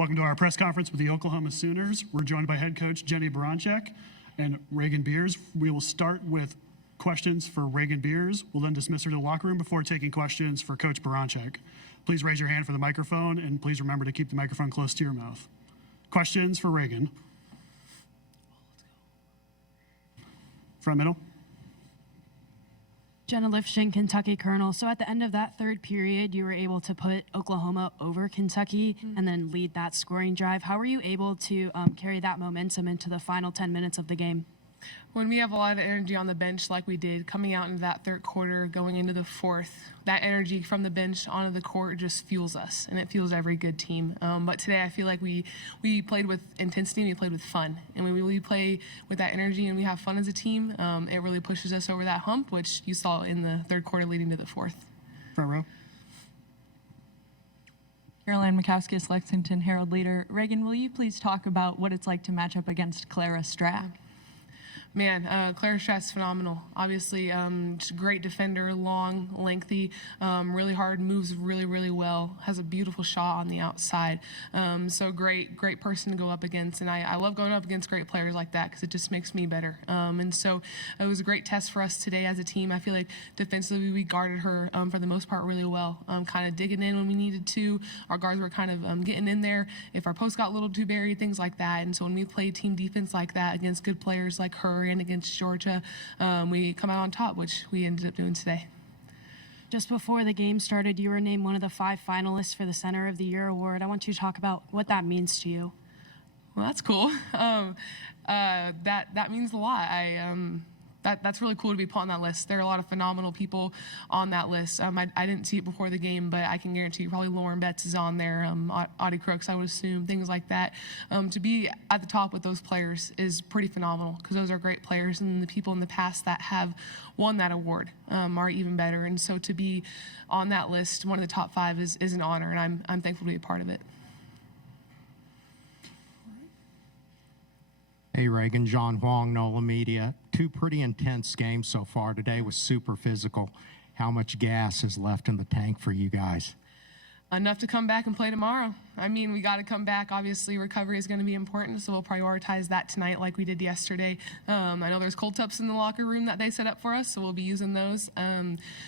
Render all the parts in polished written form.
Welcome to our press conference with the Oklahoma Sooners. We're joined by head coach Jennie Baranczyk and Raegan Beers. We will start with questions for Raegan Beers. We'll then dismiss her to the locker room before taking questions for Coach Baranczyk. Please raise your hand for the microphone, and please remember to keep the microphone close to your mouth. Questions for Raegan. Front middle. Jenna Lifshin, Kentucky Colonel. So at the end of that third period, you were able to put Oklahoma over Kentucky and then lead that scoring drive. How were you able to carry that momentum into the final 10 minutes of the game? When we have a lot of energy on the bench like we did, coming out into that third quarter, going into the fourth, that energy from the bench onto the court just fuels us, and it fuels every good team. But today I feel like we played with intensity and we played with fun. And when we play with that energy and we have fun as a team, it really pushes us over that hump, which you saw in the third quarter leading to the fourth. Front row. Caroline Mikowskis, Lexington Herald Leader. Raegan, will you please talk about what it's like to match up against Clara Strack? Man, Clara Stratt's phenomenal. Obviously, just a great defender, long, lengthy, really hard, moves really, really well, has a beautiful shot on the outside. So great person to go up against. And I love going up against great players like that because it just makes me better. And so it was a great test for us today as a team. I feel like defensively we guarded her for the most part really well, kind of digging in when we needed to. Our guards were kind of getting in there if our post got a little too buried, things like that. And so when we play team defense like that against good players like her, and against Georgia, we come out on top, which we ended up doing today. Just before the game started, you were named one of the 5 finalists for the Center of the Year award. I want you to talk about what that means to you. Well, that's cool. That means a lot. That's really cool to be put on that list. There are a lot of phenomenal people on that list. I didn't see it before the game, but I can guarantee you probably Lauren Betts is on there, Audie Crooks, I would assume, things like that. To be at the top with those players is pretty phenomenal because those are great players, and the people in the past that have won that award are even better. And so to be on that list, one of the top 5 is an honor, and I'm thankful to be a part of it. Hey, Raegan, John Huang, NOLA Media. 2 pretty intense games so far. Today was super physical. How much gas is left in the tank for you guys? Enough to come back and play tomorrow. I mean, we got to come back. Obviously, recovery is going to be important, so we'll prioritize that tonight like we did yesterday. I know there's cold tubs in the locker room that they set up for us, so we'll be using those.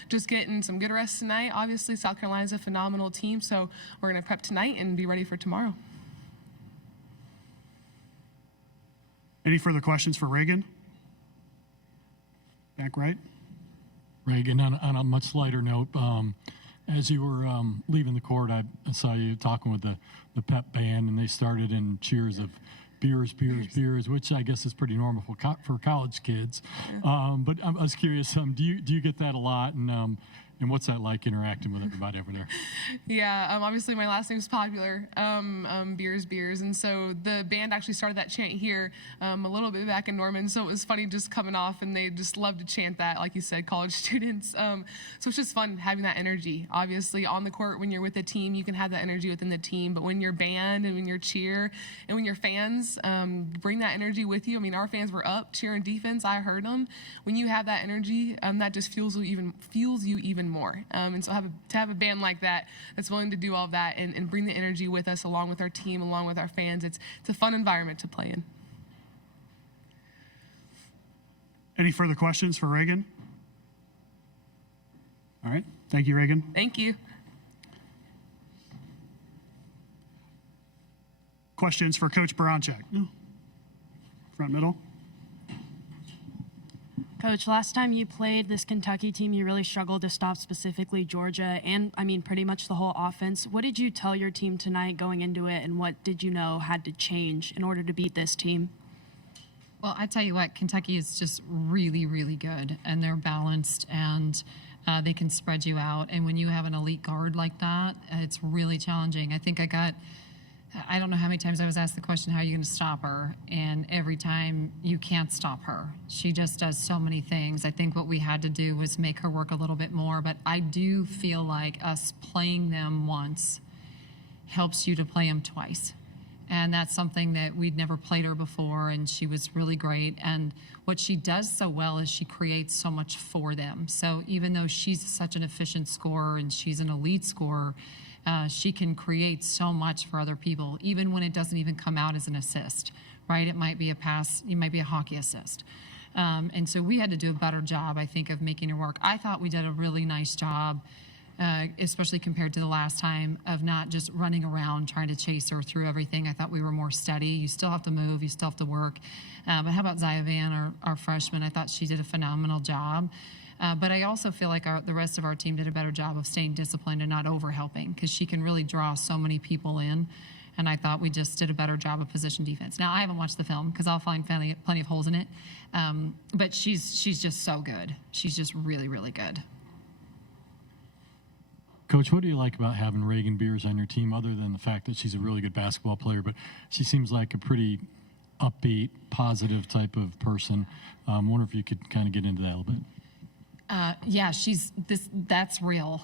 Just getting some good rest tonight. Obviously, South Carolina's a phenomenal team, so we're going to prep tonight and be ready for tomorrow. Any further questions for Raegan? Back right. Raegan, on a much lighter note, as you were leaving the court, I saw you talking with the pep band, and they started in cheers of beers, which I guess is pretty normal for college kids. Yeah. But I was curious, do you get that a lot, and what's that like interacting with everybody over there? Yeah, obviously my last name's popular, beers, and so the band actually started that chant here a little bit back in Norman, so it was funny just coming off, and they just love to chant that, like you said, college students. So it's just fun having that energy. Obviously on the court, when you're with a team, you can have that energy within the team, but when you're band and when you're cheer and when you're fans, bring that energy with you. I mean, our fans were up cheering defense. I heard them. When you have that energy, that just fuels you even more. And so to have a band like that that's willing to do all of that and bring the energy with us along with our team, along with our fans, it's a fun environment to play in. Any further questions for Raegan? All right. Thank you, Raegan. Thank you. Questions for Coach Baranczyk? No. Front middle. Coach, last time you played this Kentucky team, you really struggled to stop specifically Georgia and, I mean, pretty much the whole offense. What did you tell your team tonight going into it, and what did you know had to change in order to beat this team? Well, I tell you what, Kentucky is just really, really good, and they're balanced, and they can spread you out. And when you have an elite guard like that, it's really challenging. I think I don't know how many times I was asked the question, how are you going to stop her? And every time, you can't stop her. She just does so many things. I think what we had to do was make her work a little bit more. But I do feel like us playing them once helps you to play them twice. And that's something that we'd never played her before, and she was really great. And what she does so well is she creates so much for them. So even though she's such an efficient scorer and she's an elite scorer, She can create so much for other people, even when it doesn't even come out as an assist, right? It might be a pass, it might be a hockey assist. And so we had to do a better job, I think, of making her work. I thought we did a really nice job, especially compared to the last time, of not just running around trying to chase her through everything. I thought we were more steady. You still have to move, you still have to work. But how about Zaya Van, our freshman? I thought she did a phenomenal job. But I also feel like the rest of our team did a better job of staying disciplined and not over-helping, because she can really draw so many people in. And I thought we just did a better job of position defense. Now, I haven't watched the film because I'll find plenty of holes in it. But she's just so good. She's just really, really good. Coach, what do you like about having Raegan Beers on your team, other than the fact that she's a really good basketball player, but she seems like a pretty upbeat, positive type of person. I wonder if you could kind of get into that a little bit. Yeah, that's real.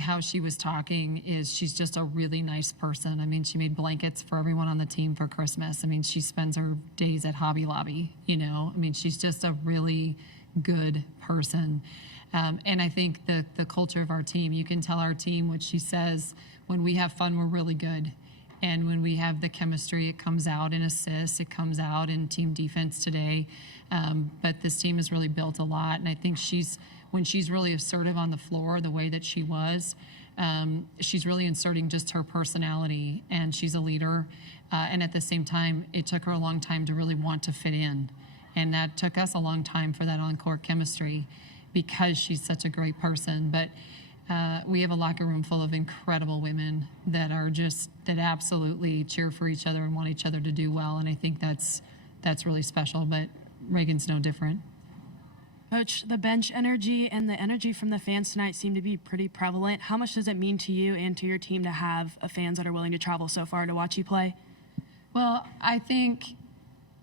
How she was talking is she's just a really nice person. I mean, she made blankets for everyone on the team for Christmas. I mean, she spends her days at Hobby Lobby, you know. I mean, she's just a really good person. And I think the culture of our team, you can tell our team what she says, when we have fun, we're really good. And when we have the chemistry, it comes out in assists, it comes out in team defense today. But this team has really built a lot. And I think when she's really assertive on the floor, the way that she was, she's really inserting just her personality, and she's a leader. And at the same time, it took her a long time to really want to fit in. And that took us a long time for that on-court chemistry, because she's such a great person. But we have a locker room full of incredible women that absolutely cheer for each other and want each other to do well. And I think that's really special. But Raegan's no different. Coach, the bench energy and the energy from the fans tonight seem to be pretty prevalent. How much does it mean to you and to your team to have fans that are willing to travel so far to watch you play? Well, I think,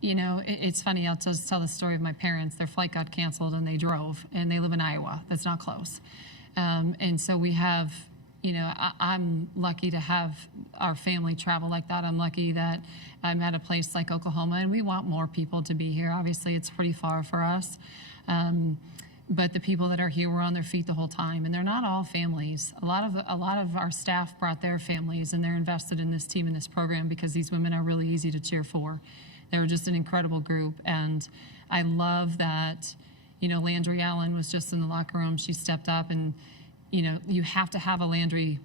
you know, it's funny. I'll just tell the story of my parents. Their flight got canceled and they drove, and they live in Iowa. That's not close. And so we have, you know, I'm lucky to have our family travel like that. I'm lucky that I'm at a place like Oklahoma, and we want more people to be here. Obviously, it's pretty far for us. But the people that are here were on their feet the whole time, and they're not all families. A lot of our staff brought their families, and they're invested in this team and this program because these women are really easy to cheer for. They're just an incredible group, and I love that. You know, Landry Allen was just in the locker room. She stepped up, and, you know, you have to have a Landry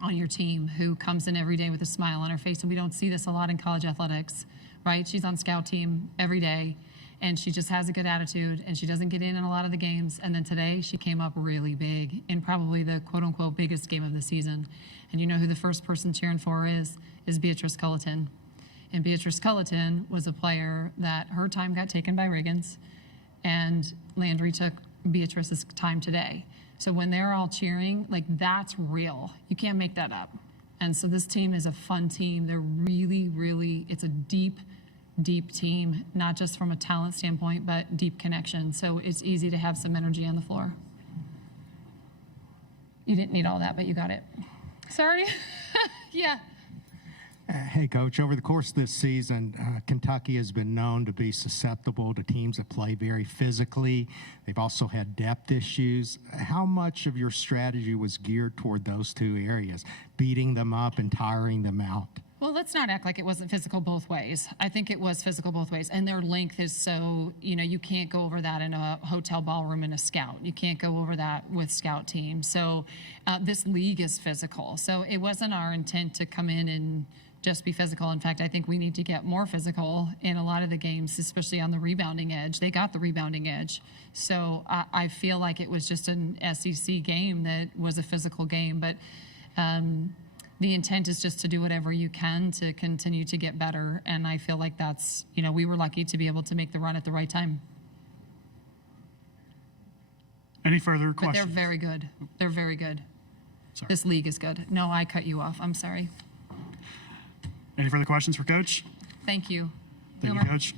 on your team who comes in every day with a smile on her face, and we don't see this a lot in college athletics, right? She's on scout team every day, and she just has a good attitude, and she doesn't get in a lot of the games. And then today, she came up really big in probably the quote-unquote biggest game of the season. And you know who the first person cheering for her is Beatrice Culleton. And Beatrice Culleton was a player that her time got taken by Raegan's, and Landry took Beatrice's time today. So when they're all cheering, like, that's real. You can't make that up. And so this team is a fun team. They're really, really, it's a deep, deep team, not just from a talent standpoint, but deep connection. So it's easy to have some energy on the floor. You didn't need all that, but you got it. Sorry. Yeah. Hey, Coach, over the course of this season, Kentucky has been known to be susceptible to teams that play very physically. They've also had depth issues. How much of your strategy was geared toward those two areas, beating them up and tiring them out? Well, let's not act like it wasn't physical both ways. I think it was physical both ways. And their length is so, you know, you can't go over that in a hotel ballroom in a scout. You can't go over that with scout teams. So this league is physical. So it wasn't our intent to come in and just be physical. In fact, I think we need to get more physical in a lot of the games, especially on the rebounding edge. They got the rebounding edge. So I feel like it was just an SEC game that was a physical game. But the intent is just to do whatever you can to continue to get better. And I feel like that's, you know, we were lucky to be able to make the run at the right time. Any further But questions? they're very good. They're very good. Sorry. This league is good. No, I cut you off. I'm sorry. Any further questions for Coach? Thank you. Thank you, Wilmer. Coach.